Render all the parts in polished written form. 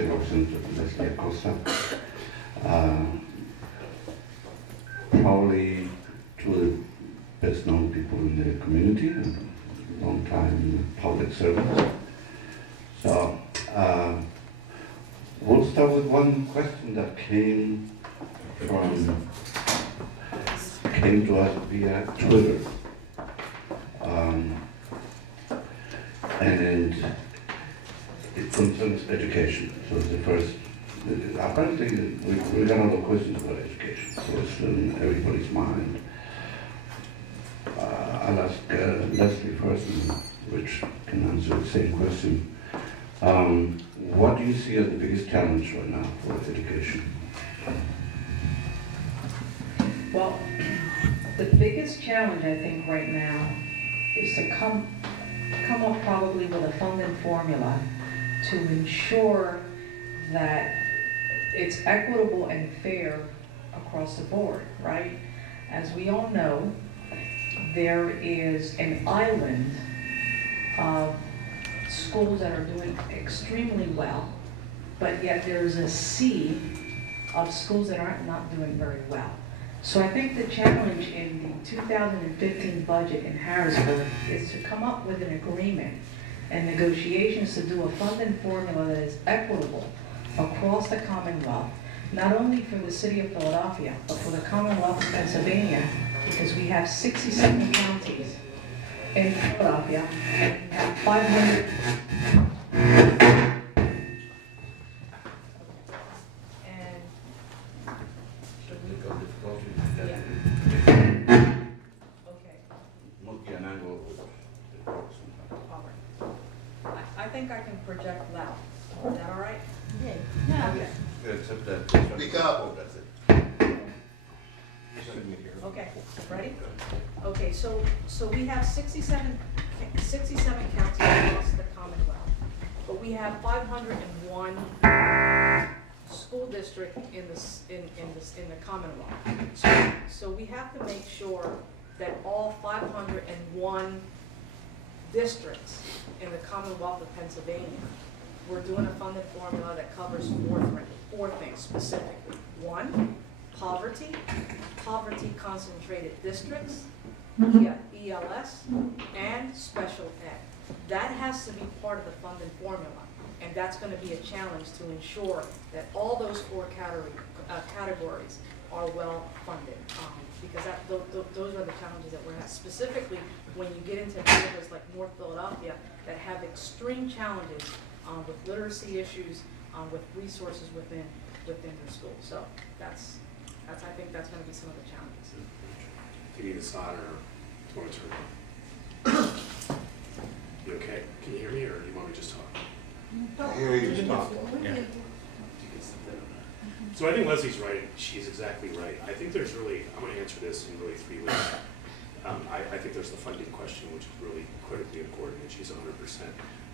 State Representative Leslie Acosta. Probably two of the best known people in the community, a long time in public service. So we'll start with one question that came to us via Twitter. And it concerns education. So it's the first, apparently we got a lot of questions about education, so it's in everybody's mind. I'll ask Leslie first, and Rich can answer the same question. What do you see as the biggest challenge right now for education? Well, the biggest challenge, I think, right now is to come up probably with a funding formula to ensure that it's equitable and fair across the board, right? As we all know, there is an island of schools that are doing extremely well, but yet there's a sea of schools that are not doing very well. So I think the challenge in the 2015 budget in Harrisburg is to come up with an agreement and negotiations to do a funding formula that is equitable across the Commonwealth, not only for the city of Philadelphia, but for the Commonwealth of Pennsylvania, because we have 67 counties in Philadelphia, and we have 500. I think I can project loud. Is that all right? Yeah. Okay. Except that. Speak up. That's it. Okay, ready? Okay, so we have 67 counties across the Commonwealth, but we have 501 school district in the Commonwealth. So we have to make sure that all 501 districts in the Commonwealth of Pennsylvania, we're doing a funding formula that covers four things specifically. One, poverty concentrated districts, ELS, and special ed. That has to be part of the funding formula, and that's going to be a challenge to ensure that all those four categories are well funded, because those are the challenges that we're having. Specifically, when you get into areas like North Philadelphia that have extreme challenges with literacy issues, with resources within their schools. So I think that's going to be some of the challenges. Do you need a sign or do you want to turn it on? You okay? Can you hear me or do you want me to just talk? I hear you just talk. Yeah. So I think Leslie's right. She's exactly right. I think there's really, I'm going to answer this in really three ways. I think there's the funding question, which is really critically important, and she's 100%.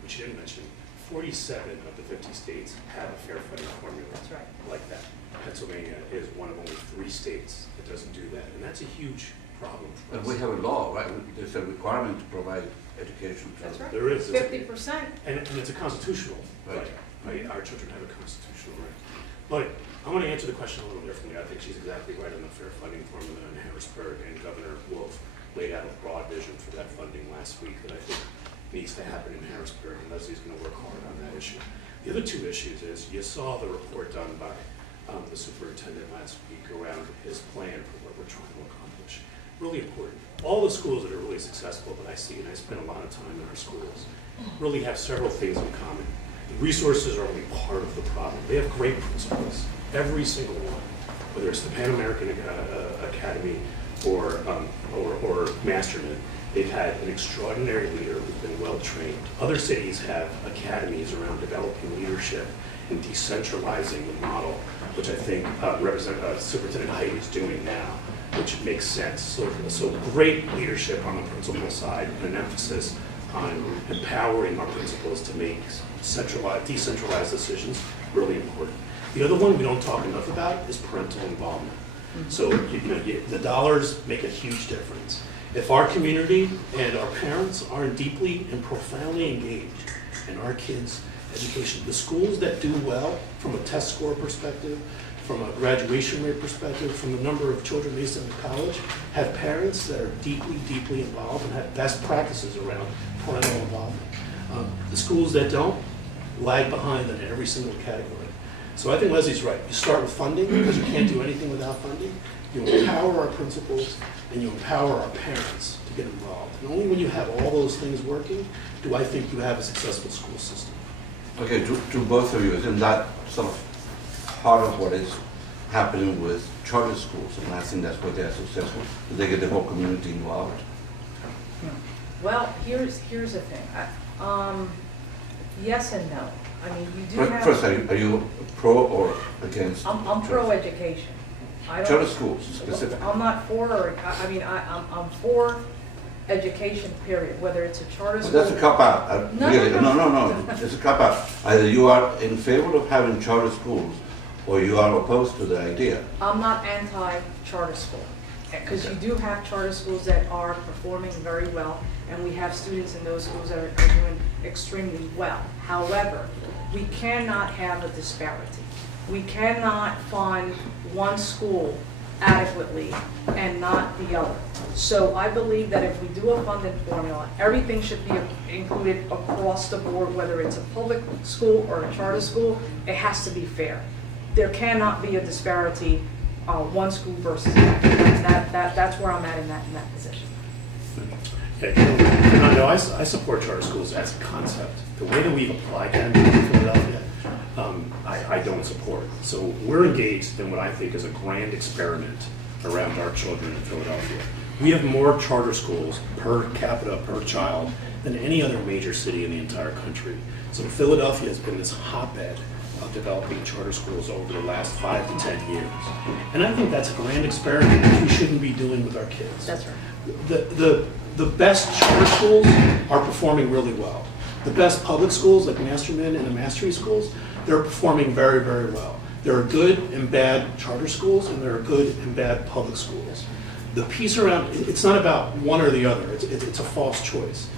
But she didn't mention 47 of the 50 states have a fair funding formula. That's right. Like that. Pennsylvania is one of only 3 states that doesn't do that, and that's a huge problem for us. But we have a law, right? There's a requirement to provide education. That's right. There is. 50%. And it's a constitutional right. Right? Our children have a constitutional right. But I want to answer the question a little differently. I think she's exactly right on the fair funding formula in Harrisburg, and Governor Wolf laid out a broad vision for that funding last week that I think needs to happen in Harrisburg, and Leslie's going to work hard on that issue. The other 2 issues is you saw the report done by the superintendent last week around his plan for what we're trying to accomplish. Really important. All the schools that are really successful that I see, and I spend a lot of time in our schools, really have several things in common. The resources are only part of the problem. They have great principals, every single one, whether it's the Pan American Academy or Masterman. They've had an extraordinary leader who's been well trained. Other cities have academies around developing leadership and decentralizing the model, which I think Superintendent Height is doing now, which makes sense. So great leadership on the principal side, and an emphasis on empowering our principals to make decentralized decisions, really important. The other one we don't talk enough about is parental involvement. So the dollars make a huge difference. If our community and our parents aren't deeply and profoundly engaged, and our kids education. The schools that do well from a test score perspective, from a graduation rate perspective, from the number of children they send to college, have parents that are deeply, deeply involved and have best practices around parental involvement. The schools that don't lag behind in every single category. So I think Leslie's right. You start with funding, because you can't do anything without funding. You empower our principals, and you empower our parents to get involved. And only when you have all those things working do I think you have a successful school system. Okay, to both of you, isn't that sort of part of what is happening with charter schools? And I think that's why they're successful, they get the whole community involved. Well, here's the thing. Yes and no. I mean, you do have. First, are you pro or against? I'm pro-education. I don't. Charter schools specifically. I'm not for, I'm for education, period, whether it's a charter school. That's a cop-out. No, Really. no, no. No, it's a cop-out. Either you are in favor of having charter schools, or you are opposed to the idea. I'm not anti-charter school, because you do have charter schools that are performing very well, and we have students in those schools that are doing extremely well. However, we cannot have a disparity. We cannot fund one school adequately and not the other. So I believe that if we do a funding formula, everything should be included across the board, whether it's a public school or a charter school, it has to be fair. There cannot be a disparity, one school versus another. That's where I'm at in that position. Yeah, no, I support charter schools as a concept. The way that we've applied them in Philadelphia, I don't support. So we're engaged in what I think is a grand experiment around our children in Philadelphia. We have more charter schools per capita, per child, than any other major city in the entire country. So Philadelphia has been this hotbed of developing charter schools over the last 5 to 10 years. And I think that's a grand experiment that we shouldn't be doing with our kids. That's right. The best charter schools are performing really well. The best public schools, like Masterman and the Mastery schools, they're performing very, very well. There are good and bad charter schools, and there are good and bad public schools. The piece around, it's not about one or the other. It's a false choice.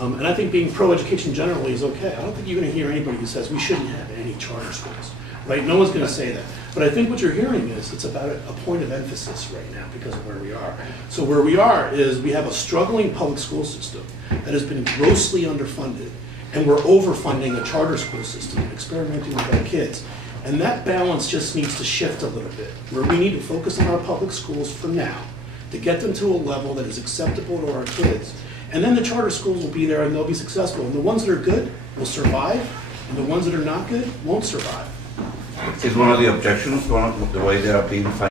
And I think being pro-education generally is okay. I don't think you're going to hear anybody who says we shouldn't have any charter schools, right? No one's going to say that. But I think what you're hearing is it's about a point of emphasis right now because of where we are. So where we are is we have a struggling public school system that has been grossly underfunded, and we're overfunding a charter school system and experimenting with our kids. And that balance just needs to shift a little bit, where we need to focus on our public schools for now to get them to a level that is acceptable to our kids. And then the charter schools will be there and they'll be successful. And the ones that are good will survive, and the ones that are not good won't survive. Is one of the objections, the way they are being financed?